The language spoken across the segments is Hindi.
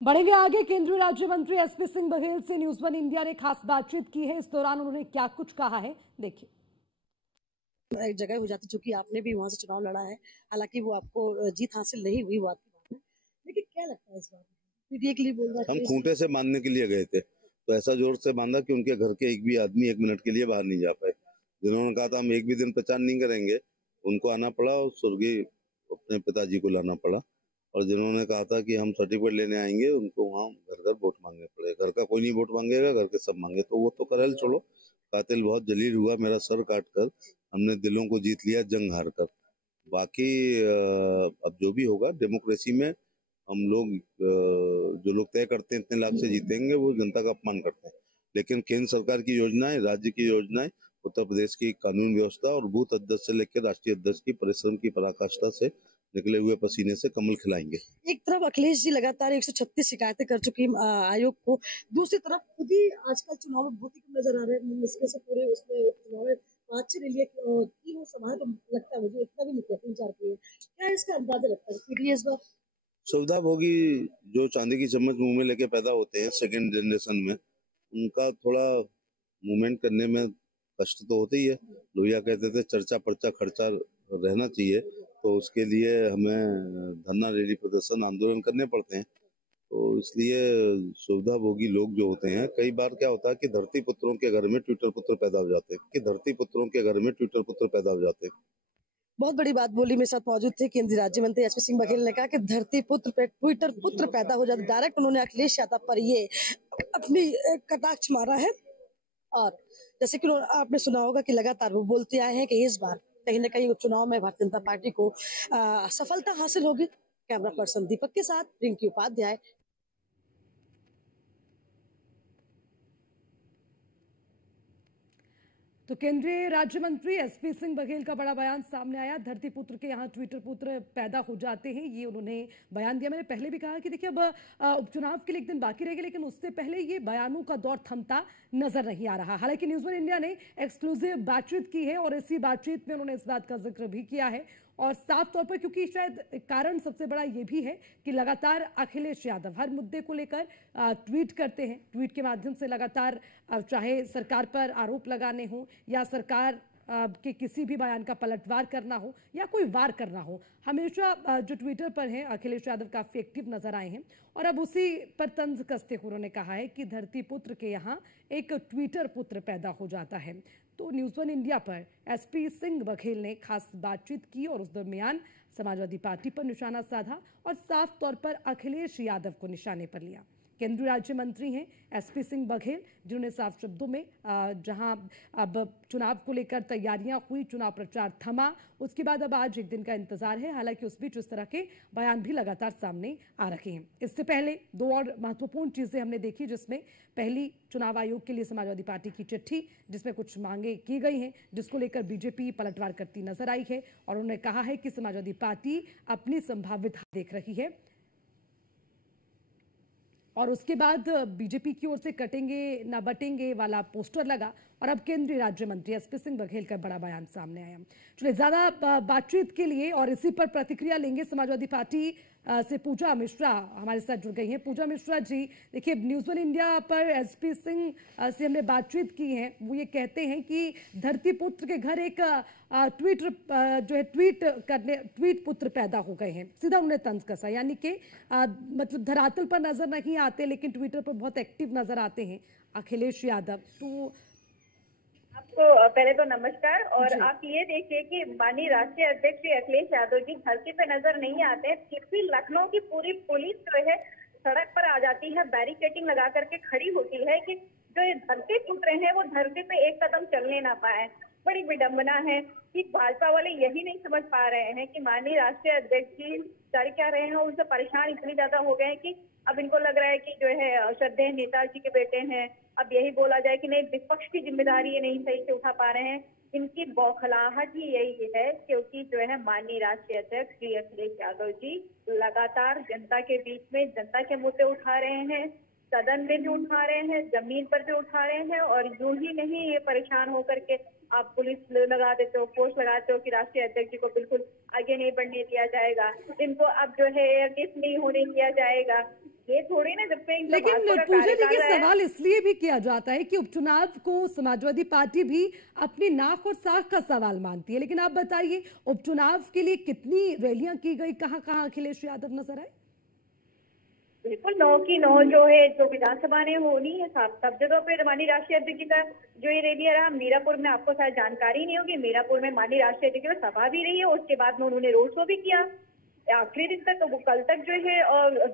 बढ़ेंगे आगे। केंद्रीय राज्य मंत्री एसपी सिंह बघेल से न्यूज वन इंडिया ने खास बातचीत की है। इस दौरान उन्होंने क्या कुछ कहा है, देखिए। एक जगह हो जाती, चूंकि आपने भी वहां से चुनाव लड़ा है, हालांकि वो आपको जीत हासिल नहीं हुई, वो आपकी बात है, लेकिन क्या लगता है इस बार पीडीए के लिए बोल रहा है? हम खूंटे से बांधने के लिए गए थे, तो ऐसा जोर से बांधा कि उनके घर के एक भी आदमी 1 मिनट के लिए बाहर नहीं जा पाए। जिन्होंने कहा था हम एक भी दिन प्रचार नहीं करेंगे, उनको आना पड़ा और स्वर्गीय अपने पिताजी को लाना पड़ा। और जिन्होंने कहा था कि हम सर्टिफिकेट लेने आएंगे, उनको वहाँ घर घर वोट मांगने पड़े। घर का कोई नहीं वोट मांगेगा, घर के सब मांगे। तो वो तो करल छोड़ो, कातिल बहुत जलील हुआ मेरा सर काट कर। हमने दिलों को जीत लिया जंग हार कर। बाकी अब जो भी होगा डेमोक्रेसी में, हम लोग जो लोग तय करते हैं इतने लाख से जीतेंगे, वो जनता का अपमान करते हैं। लेकिन केंद्र सरकार की योजनाएं, राज्य की योजनाएं, उत्तर प्रदेश की कानून व्यवस्था और बूथ अध्यक्ष से लेकर राष्ट्रीय अध्यक्ष की परिश्रम की पराकाष्ठा से निकले हुए पसीने से कमल खिलाएंगे। एक तरफ अखिलेश जी लगातार 136 शिकायतें कर चुकी आयोग को, दूसरी तरफ खुद ही आजकल चुनाव में बहुत ही कम नजर आ रहे हैं। मुश्किल से पूरे उसमें चुनाव में 5-6 रैलियां की हो, समाज को लगता है, मुझे इतना भी नहीं किया, 3-4 की है। क्या इसका अंदाजा लगता है पीडीए इस बार? सुविधा भोगी जो चांदी की चम्मच मुंह में लेके पैदा होते हैं सेकेंड जनरेशन में, उनका थोड़ा मूवमेंट करने में कष्ट तो होता ही है। लोहिया कहते थे चर्चा पर्चा खर्चा रहना चाहिए, तो उसके लिए हमें धरना रैली प्रदर्शन आंदोलन करने पड़ते हैं। तो इसलिए सुविधा भोगी लोग जो होते हैं, कई बार क्या होता है कि धरती पुत्रों के घर में ट्विटर पुत्र पैदा हो जाते हैं। बहुत बड़ी बात बोली। मेरे साथ मौजूद थे केंद्रीय राज्य मंत्री एसपी सिंह बघेल ने कहा कि धरती पुत्र पे ट्विटर पुत्र पैदा हो जाते। डायरेक्ट उन्होंने अखिलेश यादव पर ये अपनी कटाक्ष मारा है। और जैसे कि आपने सुना होगा कि लगातार वो बोलते आए हैं कि इस बार कहीं ना कहीं उपचुनाव में भारतीय जनता पार्टी को सफलता हासिल होगी। कैमरा पर्सन दीपक के साथ रिंकी उपाध्याय। तो केंद्रीय राज्य मंत्री एसपी सिंह बघेल का बड़ा बयान सामने आया। धरती पुत्र के यहाँ ट्विटर पुत्र पैदा हो जाते हैं, ये उन्होंने बयान दिया। मैंने पहले भी कहा कि देखिए अब उपचुनाव के लिए एक दिन बाकी रहेगा, लेकिन उससे पहले ये बयानों का दौर थमता नजर नहीं आ रहा। हालांकि न्यूज वन इंडिया ने एक्सक्लूसिव बातचीत की है और इसी बातचीत में उन्होंने इस बात का जिक्र भी किया है, और साफ तौर पर, क्योंकि शायद कारण सबसे बड़ा ये भी है कि लगातार अखिलेश यादव हर मुद्दे को लेकर ट्वीट करते हैं। ट्वीट के माध्यम से लगातार चाहे सरकार पर आरोप लगाने हो या सरकार के किसी भी बयान का पलटवार करना हो या कोई वार करना हो, हमेशा जो ट्विटर पर हैं अखिलेश यादव काफी एक्टिव नजर आए हैं। और अब उसी पर तंज कसते हुए उन्होंने कहा है कि धरती पुत्र के यहाँ एक ट्विटर पुत्र पैदा हो जाता है। तो न्यूज वन इंडिया पर एसपी सिंह बघेल ने खास बातचीत की और उस दरमियान समाजवादी पार्टी पर निशाना साधा और साफ तौर पर अखिलेश यादव को निशाने पर लिया। केंद्रीय राज्य मंत्री हैं एसपी सिंह बघेल, जिन्होंने साफ शब्दों में जहां अब चुनाव को लेकर तैयारियां हुई, चुनाव प्रचार थमा, उसके बाद अब आज एक दिन का इंतजार है। हालांकि उस बीच इस तरह के बयान भी लगातार सामने आ रहे हैं। इससे पहले दो और महत्वपूर्ण चीजें हमने देखी, जिसमें पहली चुनाव आयोग के लिए समाजवादी पार्टी की चिट्ठी, जिसमें कुछ मांगे की गई हैं, जिसको लेकर बीजेपी पलटवार करती नजर आई है और उन्होंने कहा है कि समाजवादी पार्टी अपनी संभावित देख रही है। और उसके बाद बीजेपी की ओर से कटेंगे ना बटेंगे वाला पोस्टर लगा और अब केंद्रीय राज्य मंत्री एसपी सिंह बघेल का बड़ा बयान सामने आया। चलिए ज्यादा बातचीत के लिए और इसी पर प्रतिक्रिया लेंगे समाजवादी पार्टी से पूजा मिश्रा हमारे साथ जुड़ गई हैं। पूजा मिश्रा जी, देखिए न्यूज वन इंडिया पर एसपी सिंह से हमने बातचीत की है, वो ये कहते हैं कि धरती पुत्र के घर एक ट्वीट पुत्र पैदा हो गए हैं। सीधा उन्हें तंज कसा, यानी कि मतलब धरातल पर नजर नहीं आते लेकिन ट्विटर पर बहुत एक्टिव नजर आते हैं अखिलेश यादव। तो आपको पहले तो नमस्कार। और आप ये देखिए कि माननीय राष्ट्रीय अध्यक्ष श्री अखिलेश यादव जी धरती पे नजर नहीं आते हैं, फिर भी लखनऊ की पूरी पुलिस जो है सड़क पर आ जाती है, बैरिकेडिंग लगा करके खड़ी होती है कि जो ये धरती पुत्र हैं वो धरती पे एक कदम चलने ना पाए। बड़ी विडंबना है कि भाजपा वाले यही नहीं समझ पा रहे हैं कि माननीय राष्ट्रीय अध्यक्ष जी कर क्या रहे हैं। उनसे परेशान इतनी ज्यादा हो गए हैं कि अब इनको लग रहा है कि जो है श्रद्धेय नेताजी के बेटे हैं, अब यही बोला जाए कि नहीं, विपक्ष की जिम्मेदारी ये नहीं सही से उठा पा रहे हैं। इनकी बौखलाहट ही यही है, क्योंकि जो है माननीय राष्ट्रीय अध्यक्ष श्री अखिलेश यादव जी लगातार जनता के बीच में जनता के मुद्दे उठा रहे हैं, सदन में भी उठा रहे हैं, जमीन पर भी उठा रहे हैं। और यूं ही नहीं ये परेशान होकर के आप पुलिस लगा देते हो, पोस्ट लगाते हो कि राष्ट्रीय अध्यक्ष जी को बिल्कुल आगे नहीं बढ़ने दिया जाएगा, इनको अब जो है एयर लिफ्ट नहीं होने दिया जाएगा। ये थोड़ी ना जब से लेकिन पूजा जी के सवाल इसलिए भी किया जाता है कि उपचुनाव को समाजवादी पार्टी भी अपनी नाक और साख का सवाल मानती है, लेकिन आप बताइए उपचुनाव के लिए कितनी रैलियां की गई, कहां कहां अखिलेश यादव नजर आए? बिल्कुल 9 की 9 जो है, जो विधानसभा ने होनी है सब जगह पे माननीय राष्ट्रीय अध्यक्ष जी का जो ये रैली रहा। मीरापुर में आपको शायद जानकारी नहीं होगी, मीरापुर में माननीय राष्ट्रीय अध्यक्ष की सभा भी रही है, उसके बाद में उन्होंने रोड शो भी किया आखिरी दिन तक। वो कल तक जो है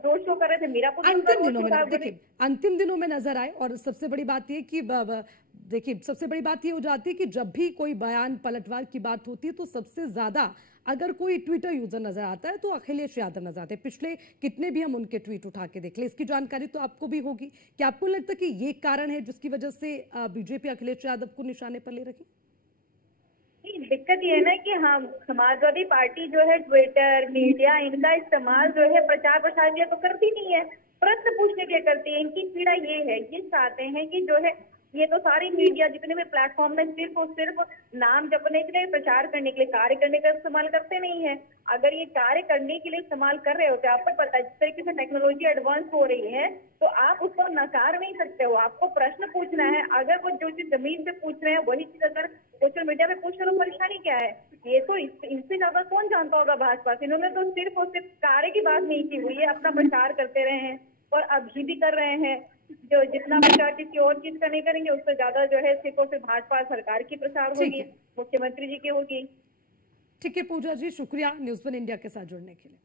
रोड शो कर रहे थे मीरापुर। अंतिम दिनों में देखिए, अंतिम दिनों में नजर आए। और सबसे बड़ी बात ये कि देखिए सबसे बड़ी बात ये हो जाती है कि जब भी कोई बयान पलटवार की बात होती है तो सबसे ज्यादा अगर कोई ट्विटर यूजर नजर आता है तो अखिलेश यादव नजर आते हैं। पिछले कितने भी हम उनके ट्वीट उठा के देख ले, इसकी जानकारी तो आपको भी होगी। क्या आपको लगता है कि ये कारण है जिसकी वजह से बीजेपी अखिलेश यादव को निशाने पर ले रही? दिक्कत ये है ना कि हम समाजवादी पार्टी जो है ट्विटर मीडिया इनका इस्तेमाल जो है प्रचार प्रसार ये तो करती नहीं है, प्रश्न पूछने के लिए करती है। इनकी पीड़ा ये है, ये चाहते हैं कि जो है ये तो सारी मीडिया जितने भी प्लेटफॉर्म में सिर्फ और सिर्फ नाम जपने के लिए, प्रचार करने के लिए, कार्य करने का इस्तेमाल करते नहीं है। अगर ये कार्य करने के लिए इस्तेमाल कर रहे होते, आपको पता है जिस तरीके से टेक्नोलॉजी एडवांस हो रही है तो आप उसको नकार नहीं सकते हो। आपको प्रश्न पूछना है, अगर वो जो चीज जमीन पे पूछ रहे हैं वही चीज अगर सोशल मीडिया पे पूछ रहे हो, परेशानी क्या है? ये तो इससे ज्यादा कौन जानता होगा भाजपा से। इन्होंने तो सिर्फ और सिर्फ कार्य की बात नहीं की हुई है, अपना प्रचार करते रहे हैं और अभी भी कर रहे हैं। जो जितना प्रचार किसी और चीज का नहीं करेंगे उससे ज्यादा जो है सिर्फ और सिर्फ भाजपा सरकार की प्रचार होगी, मुख्यमंत्री जी की होगी। ठीक है पूजा जी, शुक्रिया न्यूज़ वन इंडिया के साथ जुड़ने के लिए।